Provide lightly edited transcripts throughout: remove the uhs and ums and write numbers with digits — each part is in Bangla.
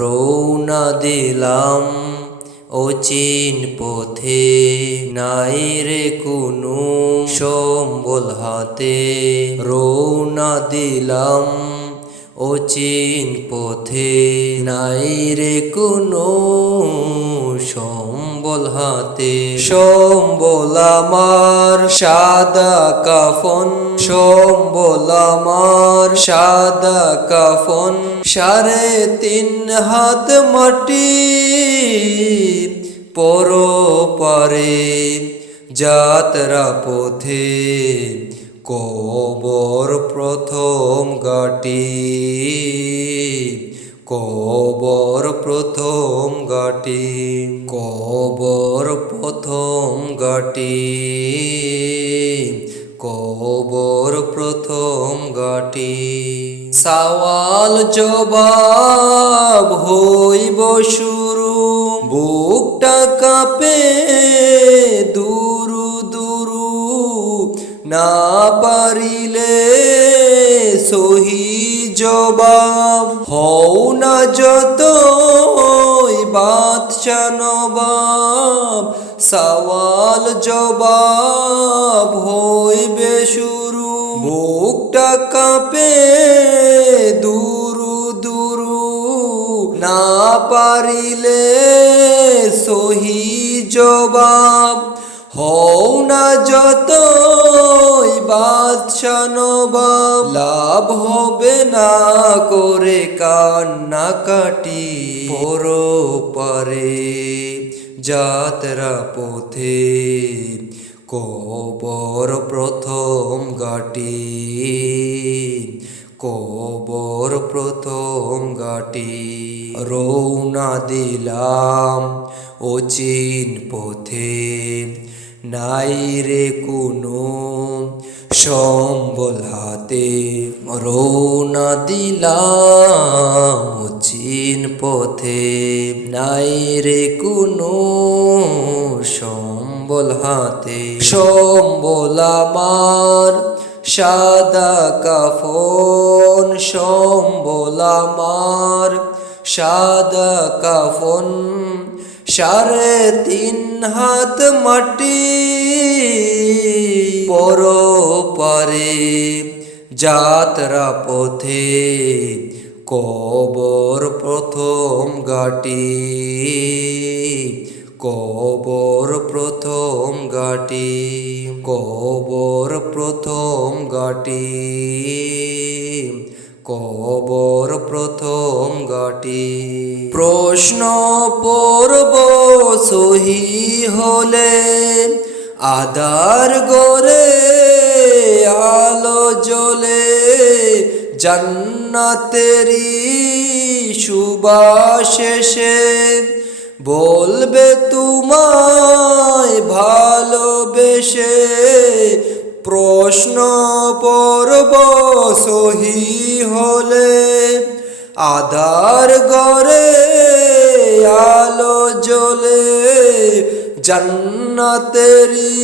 রওনা দিলাম অচিন পথে, নাই রে কোনো সম্বল হাতে। রওনা দিলাম অচিন পথে, নাই রে কোনো সম্বল হাতে। সম্বল আমার সাদা কাফন, সম্বল আমার সাদা কাফন। 3.5 হাত মাটি পরপারে, যাত্রা পথে কবর প্রথম ঘাটি। কবর প্রথম ঘাটি, কবর প্রথম ঘাটি, কবর প্রথম ঘাটি। সওয়াল জবাব হইব শুরু, বুকটা কাঁপে দুরু দুরু। না পারিলে সহি জবাব, হও না যতই বাদশা নবাব। সওয়াল জবাব হইবে শুরু, বুকটা কাঁপে দুরু দুরু। না পারিলে সহি জবাব, হও না যতই বাদশা নবাব। লাভ হবে না করে কান্নাকাটি, পরপারে যাত্রা পথে কবর প্রথম ঘাটি। কবর প্রথম ঘাটি। রওনা দিলাম অচিন পথে, নাই রে কোনো সম্বল হাতে। রওনা দিলাম অচিন পথে, নাই রে কোনো সম্বল হাতে। সম্বল আমার সাদা কাফন, সম্বল আমার সাদা কাফন। 3.5 হাত মাটি পরপারে, যাত্রা পথে কবর প্রথম ঘাটি। কবর প্রথম ঘাটি, কবর প্রথম ঘাটি, কবর প্রথম ঘাটি। প্রশ্ন পড়ব সহি হলে, আধার গরে আলো জ্বলে। জান্নাতেরি সুবাসে বলবে তোমায় ভালোবেসে। প্রশ্ন পড়ব সহি হলে, আধার গরে আলো জ্বলে। জান্নাতেরি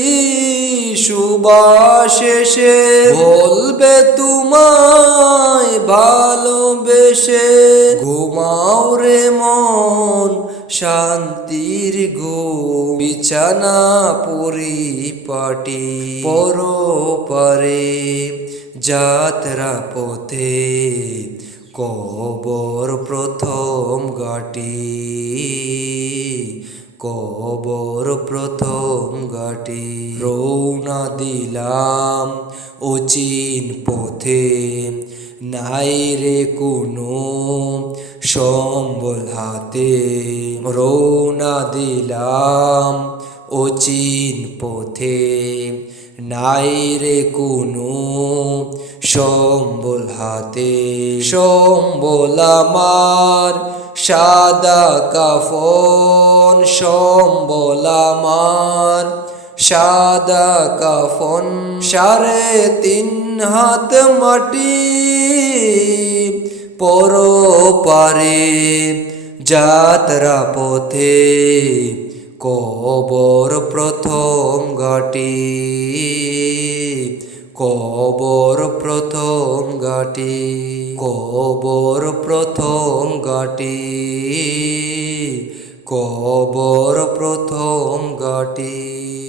সুবাসে বলবে তোমায় ভালোবেসে। ঘুমাও রে মন শান্তির ঘুম, বিছানা পরিপাটি। পরপারে যাত্রা পথে কবর প্রথম ঘাটি। কবর প্রথম ঘাটি। রওনা দিলাম অচিন পথে, নাই রে কোনো সম্বল হাতে। রওনা দিলাম অচিন পথে, নাই রে কোনো সম্বল হাতে। সম্বল আমার সাদা কাফন, সম্বল আমার সাদা কাফন। 3.5 হাত মাটি পরপারে, যাত্রা পথে কবর প্রথম ঘাটি। কবর প্রথম ঘাটি, কবর প্রথম ঘাটি, কবর প্রথম ঘাটি।